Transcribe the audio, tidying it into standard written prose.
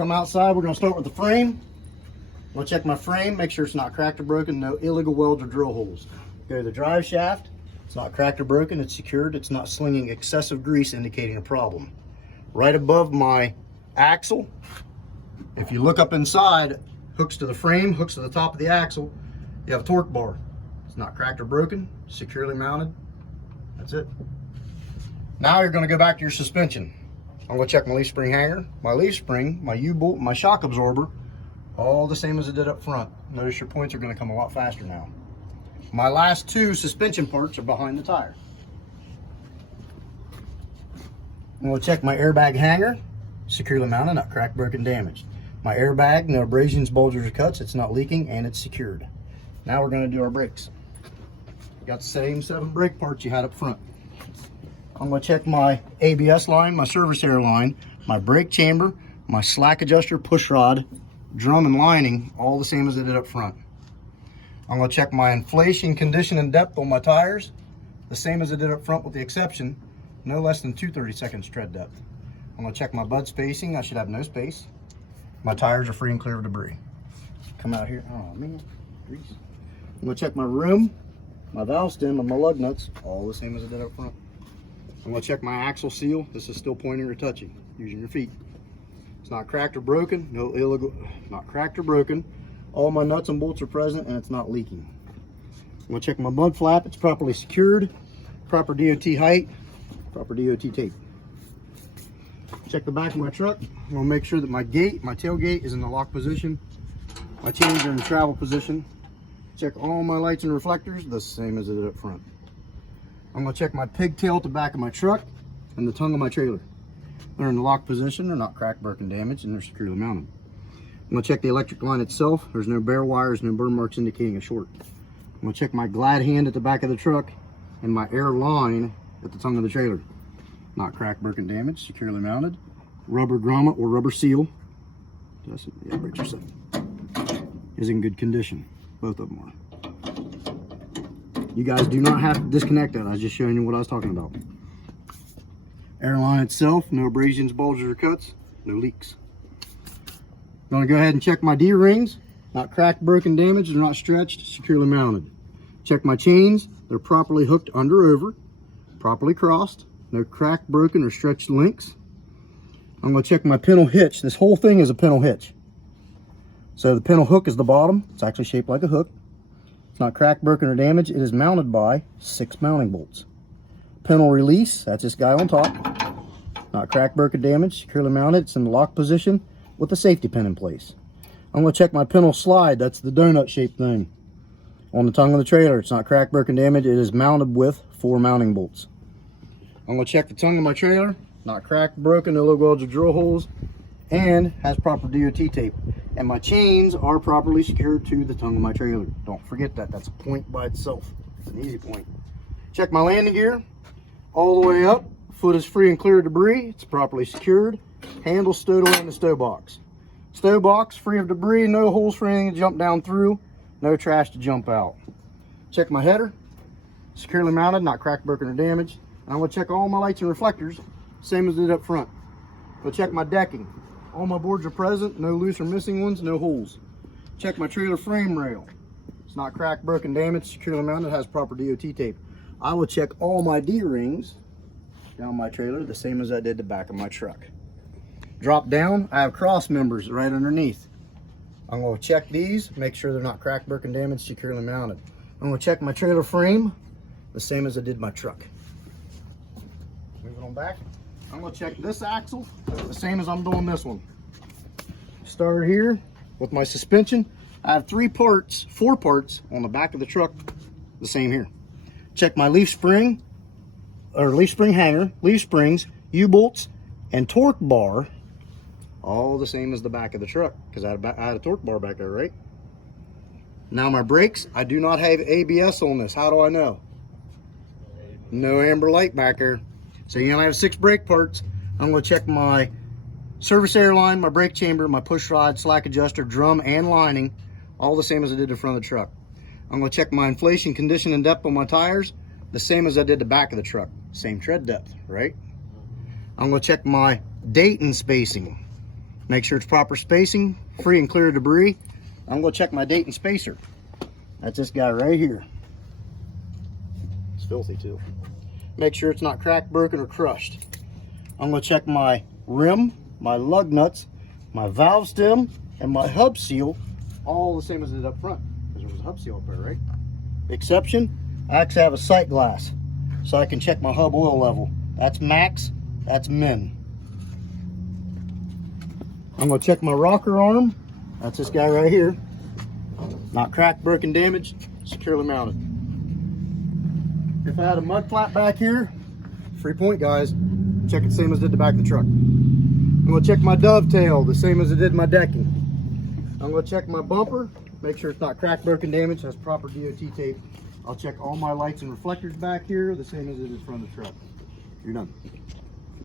Come outside, we're going to start with the frame. I'm going to check my frame, make sure it's not cracked or broken, no illegal welds or drill holes. Go to the drive shaft, it's not cracked or broken, it's secured, it's not slinging excessive grease indicating a problem. Right above my axle, if you look up inside, hooks to the frame, hooks to the top of the axle, you have a torque bar. It's not cracked or broken, securely mounted. That's it. Now you're going to go back to your suspension. I'm going to check my leaf spring hanger, my leaf spring, my U-bolt, my shock absorber, all the same as it did up front. Notice your points are going to come a lot faster now. My last two suspension parts are behind the tire. I'm going to check my airbag hanger, securely mounted, not cracked, broken, damaged. My airbag, no abrasions, bulges, or cuts, it's not leaking, and it's secured. Now we're going to do our brakes. Got the same 7 brake parts you had up front. I'm going to check my ABS line, my service air line, my brake chamber, my slack adjuster, push rod, drum, and lining, all the same as I did up front. I'm going to check my inflation, condition, and depth on my tires, the same as I did up front with the exception, no less than 2/32 tread depth. I'm going to check my bud spacing, I should have no space. My tires are free and clear of debris. Come out here, oh man, grease. I'm going to check my room, my valve stem, and my lug nuts, all the same as I did up front. I'm going to check my axle seal. This is still pointing or touching, using your feet. It's not cracked or broken, no illegal, not cracked or broken. All my nuts and bolts are present and it's not leaking. I'm going to check my mud flap. It's properly secured, proper DOT height, proper DOT tape. Check the back of my truck. I'm going to make sure that my gate, my tailgate is in the lock position. My chains are in the travel position. Check all my lights and reflectors, the same as I did up front. I'm going to check my pigtail at the back of my truck and the tongue of my trailer. They're in the lock position, they're not cracked, broken, damaged, and they're securely mounted. I'm going to check the electric line itself. There's no bare wires, no burn marks indicating a short. I'm going to check my glad hand at the back of the truck and my air line at the tongue of the trailer. Not cracked, broken, damaged, securely mounted. Rubber grommet or rubber seal. Yeah, break yourself. Is in good condition. Both of them are. You guys do not have to disconnect that. I was just showing you what I was talking about. Airline itself, no abrasions, bulges, or cuts, no leaks. I'm going to go ahead and check my D-rings. Not cracked, broken, damaged, they're not stretched, securely mounted. Check my chains. They're properly hooked under over, properly crossed, no cracked, broken, or stretched links. I'm going to check my pintle hitch. This whole thing is a pintle hitch. So the pintle hook is the bottom. It's actually shaped like a hook. Not cracked, broken, or damaged. It is mounted by 6 mounting bolts. Pintle release, that's this guy on top. Not cracked, broken, damaged, securely mounted. It's in the lock position with a safety pin in place. I'm going to check my pintle slide. That's the donut shaped thing. On the tongue of the trailer, it's not cracked, broken, damaged. It is mounted with 4 mounting bolts. I'm going to check the tongue of my trailer. Not cracked, broken, no logo welds or drill holes, and has proper DOT tape. And my chains are properly secured to the tongue of my trailer. Don't forget that. That's a point by itself. It's an easy point. Check my landing gear. All the way up. Foot is free and clear of debris. It's properly secured. Handle stowed away in the stow box. Stow box free of debris. No holes for anything to jump down through. No trash to jump out. Check my header. Securely mounted. Not cracked, broken, or damaged. And I'm going to check all my lights and reflectors. Same as I did up front. Go check my decking. All my boards are present, no loose or missing ones, no holes. Check my trailer frame rail. It's not cracked, broken, damaged, securely mounted, has proper DOT tape. I will check all my D-rings down my trailer, the same as I did the back of my truck. Drop down, I have cross members right underneath. I'm going to check these, make sure they're not cracked, broken, damaged, securely mounted. I'm going to check my trailer frame, the same as I did my truck. Moving on back. I'm going to check this axle the same as I'm doing this one. Start here with my suspension. I have 4 parts on the back of the truck, the same here. Check my leaf spring, or leaf spring hanger, leaf springs, U-bolts, and torque bar, all the same as the back of the truck, because I had a torque bar back there, right? Now my brakes, I do not have ABS on this. How do I know? No amber light back there. So you only have 6 brake parts. I'm going to check my service air line, my brake chamber, my push rod, slack adjuster, drum, and lining, all the same as I did in front of the truck. I'm going to check my inflation, condition, and depth on my tires, the same as I did the back of the truck. Same tread depth, right? I'm going to check my date and spacing. Make sure it's proper spacing, free and clear of debris. I'm gonna check my date and spacer. That's this guy right here. It's filthy too. Make sure it's not cracked, broken, or crushed. I'm gonna check my rim, my lug nuts, my valve stem, and my hub seal, all the same as it did up front, because there was a hub seal up there, right? Exception, I actually have a sight glass, so I can check my hub oil level. That's max, that's min. I'm gonna check my rocker arm. That's this guy right here. Not cracked, broken, damaged, securely mounted. If I had a mud flap back here, free point, guys. Check it the same as did the back of the truck. I'm gonna check my dovetail, the same as it did my decking. I'm gonna check my bumper, make sure it's not cracked, broken, damaged, has proper DOT tape. I'll check all my lights and reflectors back here, the same as it is from the truck. You're done.